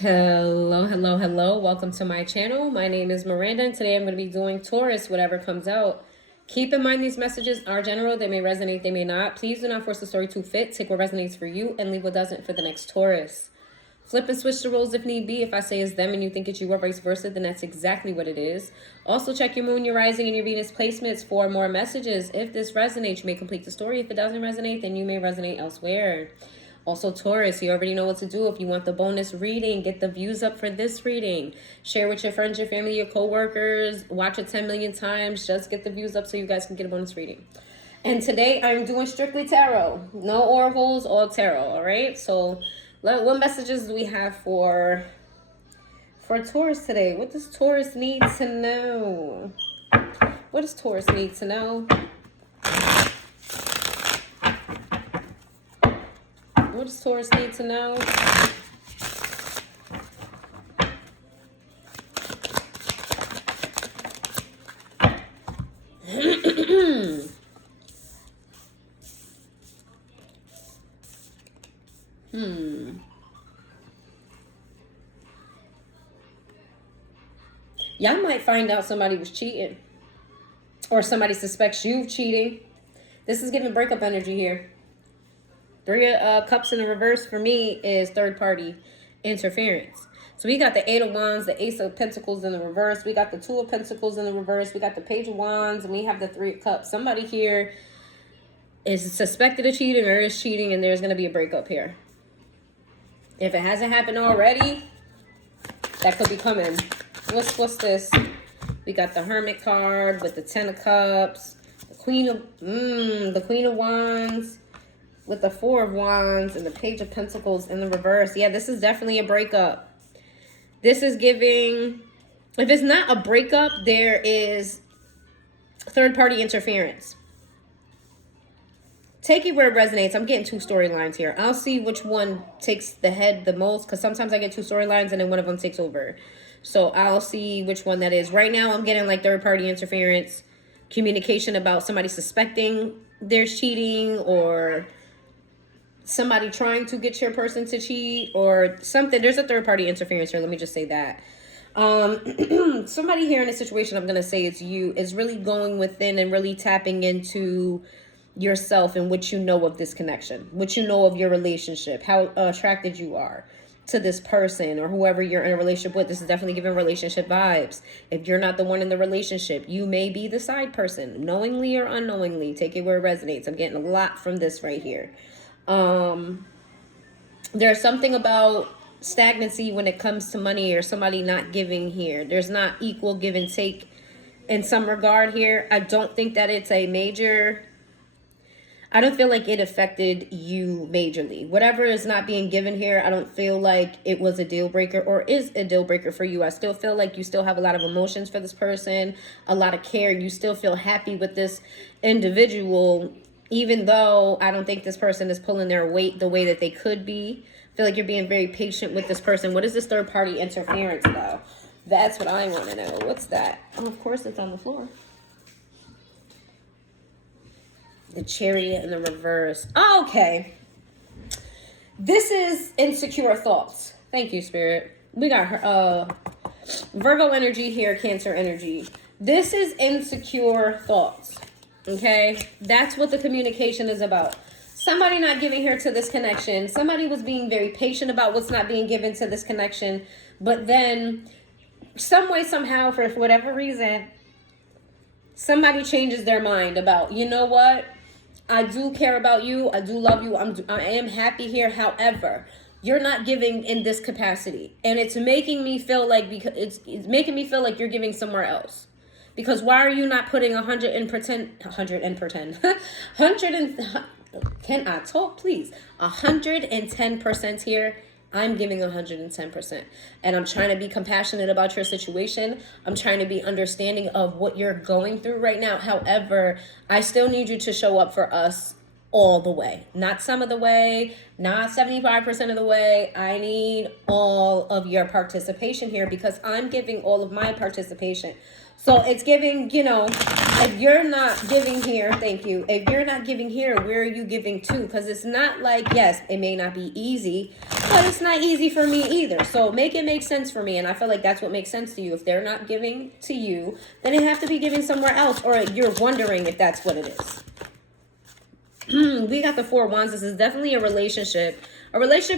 Hello, hello, hello. Welcome to my channel. My name is Miranda, and today I'm going to be doing Taurus, whatever comes out. Keep in mind these messages are general. They may resonate, they may not. Please do not force the story to fit. Take what resonates for you and leave what doesn't for the next Taurus. Flip and switch the roles if need be. If I say it's them and you think it's you or vice versa, then that's exactly what it is. Also, check your moon, your rising, and your Venus placements for more messages. If this resonates, you may complete the story. If it doesn't resonate, then you may resonate elsewhere. Also, Taurus, you already know what to do. If you want the bonus reading, get the views up for this reading. Share with your friends, your family, your co-workers. Watch it 10 million times. Just get the views up so you guys can get a bonus reading. And today, I'm doing strictly tarot. No oracles, all tarot, all right? So, what messages do we have for Taurus today? What does Taurus need to know? What does Taurus need to know? What does Taurus need to know? Y'all might find out somebody was cheating. Or somebody suspects you cheating. This is giving breakup energy here. Three Cups in the reverse for me is third party interference. So we got the Eight of Wands, the Ace of Pentacles in the reverse. We got the Two of Pentacles in the reverse. We got the Page of Wands, and we have the Three of Cups. Somebody here is suspected of cheating or is cheating, and there's going to be a breakup here. If it hasn't happened already, that could be coming. What's this? We got the Hermit card with the Ten of Cups, the Queen of Wands, with the Four of Wands and the Page of Pentacles in the reverse. Yeah, this is definitely a breakup. This is giving, if it's not a breakup, there is third-party interference. Take it where it resonates. I'm getting two storylines here. I'll see which one takes the head the most, because sometimes I get two storylines and then one of them takes over. So I'll see which one that is. Right now, I'm getting like third-party interference, communication about somebody suspecting there's cheating, or somebody trying to get your person to cheat or something. There's a third-party interference here. Let me just say that. Somebody here in a situation, I'm going to say it's you, is really going within and really tapping into yourself and what you know of this connection, what you know of your relationship, how attracted you are to this person or whoever you're in a relationship with. This is definitely giving relationship vibes. If you're not the one in the relationship, you may be the side person, knowingly or unknowingly. Take it where it resonates. I'm getting a lot from this right here. There's something about stagnancy when it comes to money or somebody not giving here. There's not equal give and take in some regard here. I don't think that it's a major, I don't feel like it affected you majorly. Whatever is not being given here, I don't feel like it was a deal breaker or is a deal breaker for you. I still feel like you still have a lot of emotions for this person, a lot of care. You still feel happy with this individual, even though I don't think this person is pulling their weight the way that they could be. I feel like you're being very patient with this person. What is this third-party interference, though? That's what I want to know. What's that? Oh, of course, it's on the floor. The Chariot in the reverse. Oh, okay. This is insecure thoughts. Thank you, Spirit. We got her, Virgo energy here, Cancer energy. This is insecure thoughts. Okay, that's what the communication is about. Somebody not giving here to this connection. Somebody was being very patient about what's not being given to this connection. But then some way, somehow, for whatever reason, somebody changes their mind about, you know what? I do care about you. I do love you. I am happy here. However, you're not giving in this capacity. And it's making me feel like, because it's making me feel like you're giving somewhere else. Because why are you not putting 100 and pretend, 100 and pretend, 100 and, can I talk please? 110% here. I'm giving 110%. And I'm trying to be compassionate about your situation. I'm trying to be understanding of what you're going through right now. However, I still need you to show up for us all the way, not some of the way, not 75% of the way. I need all of your participation here because I'm giving all of my participation. So it's giving, you know, if you're not giving here, thank you. If you're not giving here, where are you giving to? Because it's not like, yes, it may not be easy, but it's not easy for me either. So make it make sense for me. And I feel like that's what makes sense to you. If they're not giving to you, then they have to be giving somewhere else, or you're wondering if that's what it is. We got the Four of Wands. This is definitely a relationship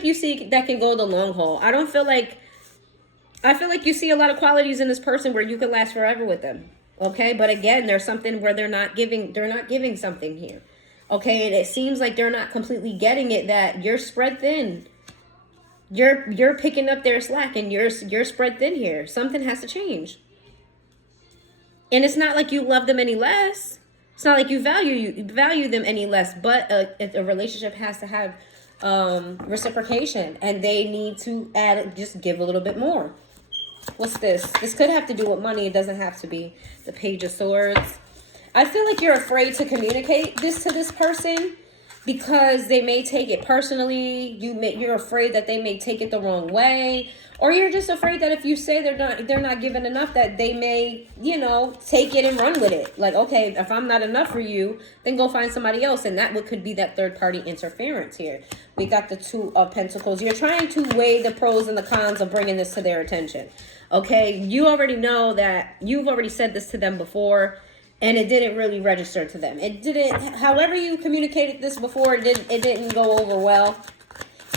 you see that can go the long haul. I feel like you see a lot of qualities in this person where you could last forever with them. Okay, but again, there's something where they're not giving something here. Okay, and it seems like they're not completely getting it, that you're spread thin. You're picking up their slack, and you're spread thin here. Something has to change. And it's not like you love them any less. It's not like you value them any less, but a relationship has to have reciprocation, and they need to just give a little bit more. What's this? This could have to do with money. It doesn't have to be. The Page of Swords. I feel like you're afraid to communicate this to this person because they may take it personally. You're afraid that they may take it the wrong way, or you're just afraid that if you say they're not giving enough, that they may, you know, take it and run with it. Like, okay, if I'm not enough for you, then go find somebody else. And that could be that third party interference here. We got the Two of Pentacles. You're trying to weigh the pros and the cons of bringing this to their attention. Okay, you already know that you've already said this to them before, and it didn't really register to them. It didn't, however you communicated this before, it didn't go over well.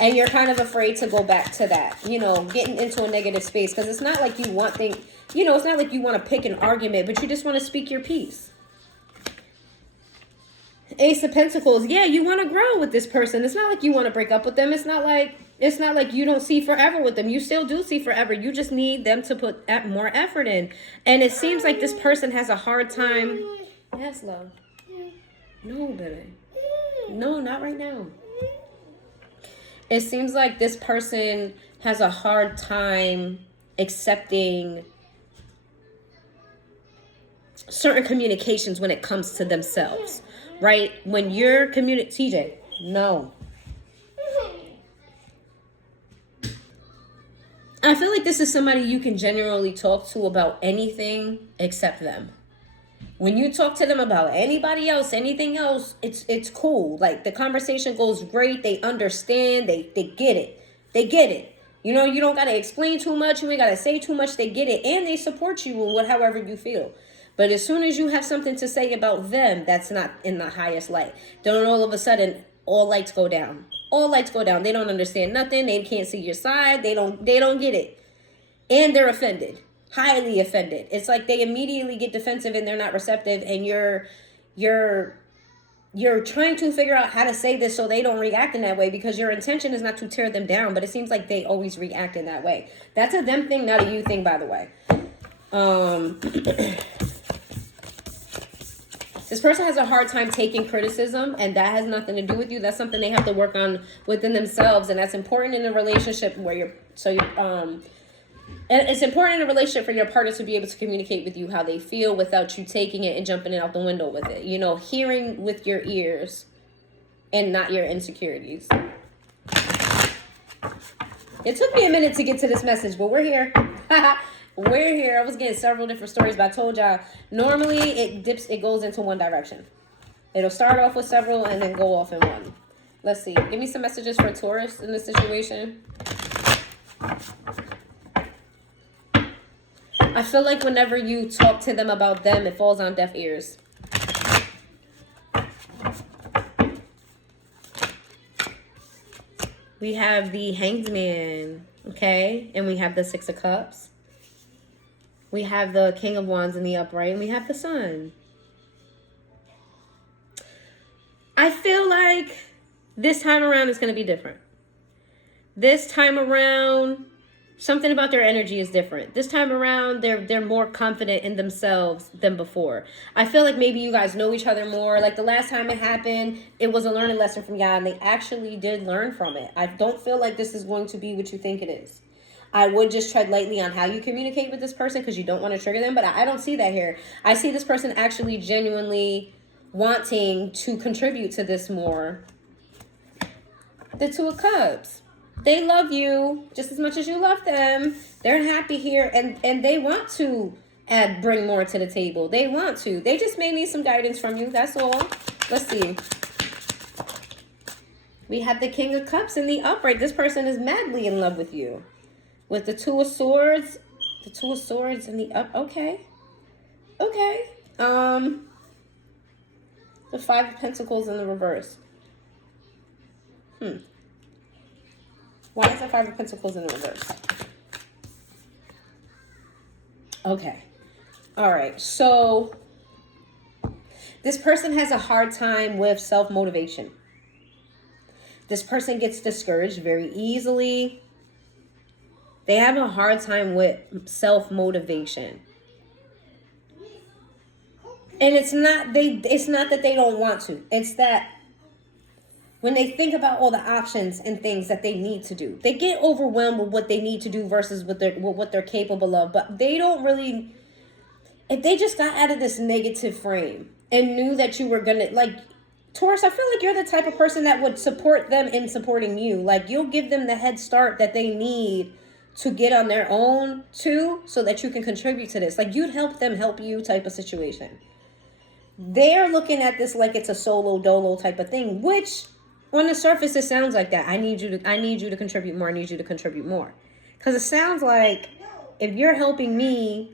And you're kind of afraid to go back to that, you know, getting into a negative space. Because it's not like you want things, you know, it's not like you want to pick an argument, but you just want to speak your piece. Ace of Pentacles. Yeah, you want to grow with this person. It's not like you want to break up with them. It's not like you don't see forever with them. You still do see forever. You just need them to put more effort in. And it seems like this person has a hard time. Yes, love. No, baby. No, not right now. It seems like this person has a hard time accepting certain communications when it comes to themselves, right? When you're TJ, no. I feel like this is somebody you can genuinely talk to about anything except them. When you talk to them about anybody else, anything else, it's cool. Like, the conversation goes great. They understand. They get it. They get it. You know, you don't got to explain too much. You ain't got to say too much. They get it. And they support you in however you feel. But as soon as you have something to say about them, that's not in the highest light. Don't all of a sudden, all lights go down. All lights go down. They don't understand nothing. They can't see your side. They don't get it. And they're offended. Highly offended. It's like they immediately get defensive and they're not receptive, and you're trying to figure out how to say this so they don't react in that way, because your intention is not to tear them down, but it seems like they always react in that way. That's a them thing, not a you thing, by the way. This person has a hard time taking criticism, and that has nothing to do with you. That's something they have to work on within themselves, and that's important in a relationship where and it's important in a relationship for your partner to be able to communicate with you how they feel without you taking it and jumping it out the window with it. You know, hearing with your ears and not your insecurities. It took me a minute to get to this message, but we're here. We're here. I was getting several different stories, but I told y'all, normally it goes into one direction. It'll start off with several and then go off in one. Let's see. Give me some messages for Taurus in this situation. I feel like whenever you talk to them about them, it falls on deaf ears. We have the Hanged Man, okay? And we have the Six of Cups. We have the King of Wands in the upright, and we have the Sun. I feel like this time around is going to be different. This time around, something about their energy is different. This time around, they're more confident in themselves than before. I feel like maybe you guys know each other more. Like the last time it happened, it was a learning lesson from y'all, and they actually did learn from it. I don't feel like this is going to be what you think it is. I would just tread lightly on how you communicate with this person because you don't want to trigger them, but I don't see that here. I see this person actually genuinely wanting to contribute to this more. The Two of Cups. They love you just as much as you love them. They're happy here, and they want to bring more to the table. They want to. They just may need some guidance from you. That's all. Let's see. We have the King of Cups in the upright. This person is madly in love with you. With the Two of Swords. The Two of Swords in the up. Okay. Okay. The Five of Pentacles in the reverse. Why is the Five of Pentacles in the reverse? Okay. All right. So this person has a hard time with self-motivation. This person gets discouraged very easily. They have a hard time with self-motivation. And it's not that they don't want to. It's that when they think about all the options and things that they need to do, they get overwhelmed with what they need to do versus what they're capable of. But they don't really, if they just got out of this negative frame and knew that you were going to, like, Taurus, I feel like you're the type of person that would support them in supporting you. Like, you'll give them the head start that they need to get on their own too, so that you can contribute to this. Like, you'd help them help you type of situation. They're looking at this like it's a solo dolo type of thing, which on the surface it sounds like that. I need you to contribute more. I need you to contribute more. Because it sounds like if you're helping me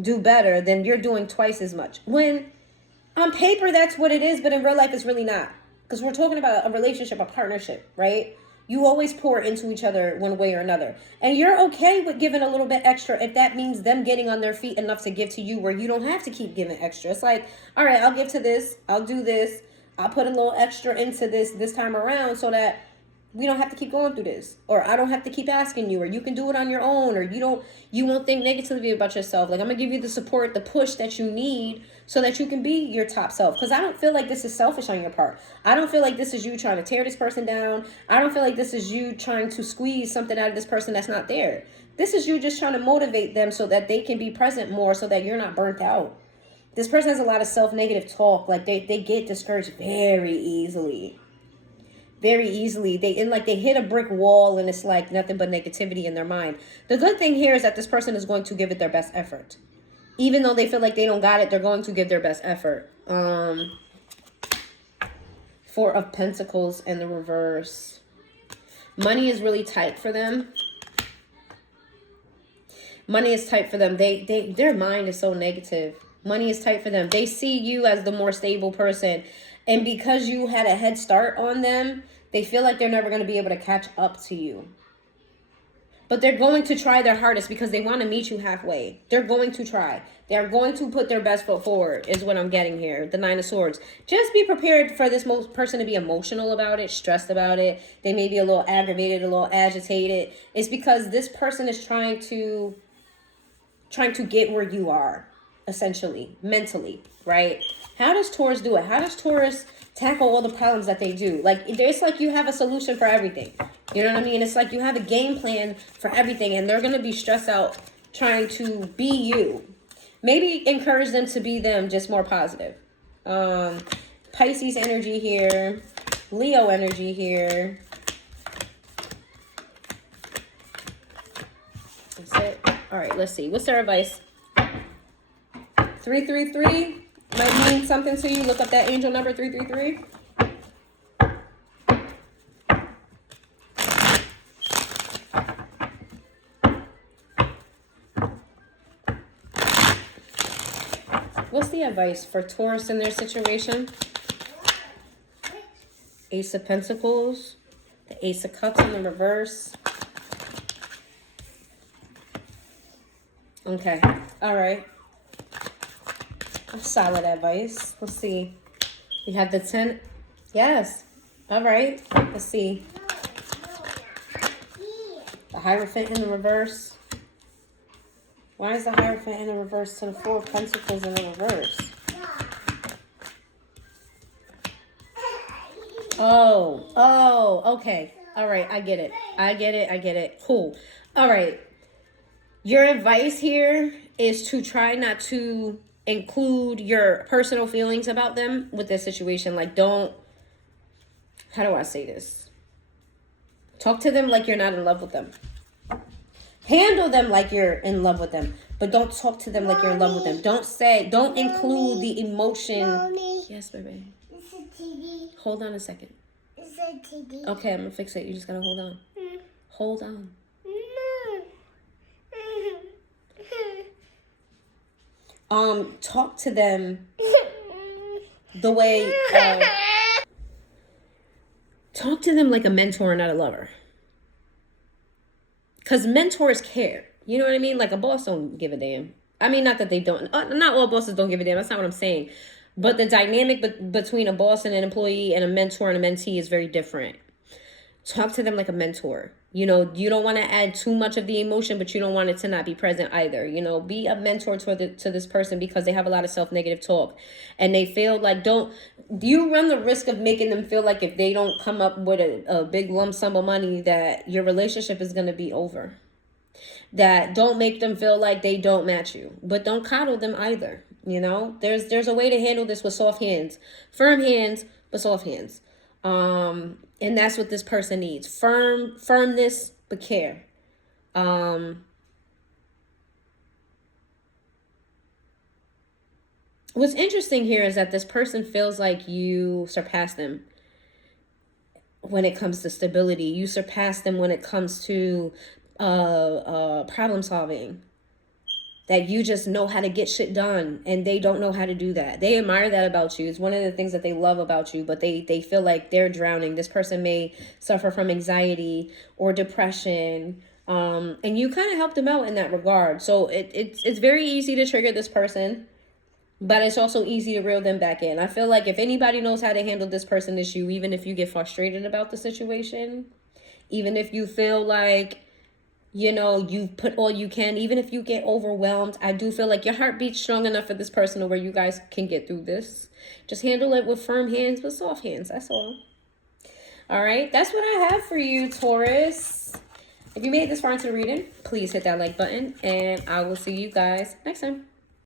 do better, then you're doing twice as much. When on paper that's what it is, but in real life it's really not. Because we're talking about a relationship, a partnership, right? You always pour into each other one way or another. And you're okay with giving a little bit extra if that means them getting on their feet enough to give to you where you don't have to keep giving extra. It's like, all right, I'll give to this. I'll do this. I'll put a little extra into this time around so that we don't have to keep going through this. Or I don't have to keep asking you. Or you can do it on your own. Or you won't think negatively about yourself. Like, I'm going to give you the support, the push that you need so that you can be your top self. Because I don't feel like this is selfish on your part. I don't feel like this is you trying to tear this person down. I don't feel like this is you trying to squeeze something out of this person that's not there. This is you just trying to motivate them so that they can be present more so that you're not burnt out. This person has a lot of self-negative talk. Like, they get discouraged very easily. Very easily. They hit a brick wall and it's like nothing but negativity in their mind. The good thing here is that this person is going to give it their best effort. Even though they feel like they don't got it, they're going to give their best effort. Four of Pentacles in the reverse. Money is really tight for them. Money is tight for them. Their mind is so negative. Money is tight for them. They see you as the more stable person. And because you had a head start on them, they feel like they're never going to be able to catch up to you. But they're going to try their hardest because they want to meet you halfway. They're going to try. They're going to put their best foot forward is what I'm getting here. The Nine of Swords. Just be prepared for this person to be emotional about it, stressed about it. They may be a little aggravated, a little agitated. It's because this person is trying to get where you are, essentially, mentally, right? How does Taurus do it? How does Taurus tackle all the problems that they do? Like, it's like you have a solution for everything. You know what I mean? It's like you have a game plan for everything, and they're going to be stressed out trying to be you. Maybe encourage them to be them, just more positive. Pisces energy here. Leo energy here. That's it. All right, let's see. What's their advice? 333 might mean something to you. Look up that angel number 333. What's the advice for Taurus in their situation? Ace of Pentacles, the Ace of Cups in the reverse. Okay, all right. Solid advice. Let's see. We have the 10. Yes. All right. Let's see. The Hierophant in the reverse. Why is the Hierophant in the reverse to the Four of Pentacles in the reverse? Oh, okay. All right, I get it. Cool. All right. Your advice here is to try not to include your personal feelings about them with this situation. Like, don't, how do I say this? Talk to them like you're not in love with them. Handle them like you're in love with them, but don't talk to them like you're in love with them. Don't include the emotion. Mommy. Yes, baby. It's a TV. Hold on a second. It's a TV. Okay, I'm gonna fix it. You just gotta hold on. Hold on. Talk to them the way, talk to them like a mentor, not a lover. Because mentors care. You know what I mean? Like, a boss don't give a damn. I mean, not that they don't. Not all bosses don't give a damn. That's not what I'm saying. But the dynamic between a boss and an employee and a mentor and a mentee is very different. Talk to them like a mentor. You know, you don't want to add too much of the emotion, but you don't want it to not be present either. You know, be a mentor to this person because they have a lot of self-negative talk. And they feel like, you run the risk of making them feel like if they don't come up with a big lump sum of money that your relationship is going to be over. That don't make them feel like they don't match you. But don't coddle them either. You know, there's a way to handle this with soft hands. Firm hands, but soft hands. And that's what this person needs. Firmness, but care. What's interesting here is that this person feels like you surpass them when it comes to stability. You surpass them when it comes to problem solving. That you just know how to get shit done and they don't know how to do that. They admire that about you. It's one of the things that they love about you, but they feel like they're drowning. This person may suffer from anxiety or depression. And you kind of help them out in that regard. So it's very easy to trigger this person, but it's also easy to reel them back in. I feel like if anybody knows how to handle this person issue, even if you get frustrated about the situation, even if you feel like, you know, you've put all you can, even if you get overwhelmed, I do feel like your heart beats strong enough for this person to where you guys can get through this. Just handle it with firm hands, but soft hands. That's all. All right. That's what I have for you, Taurus. If you made it this far into the reading, please hit that like button, and I will see you guys next time.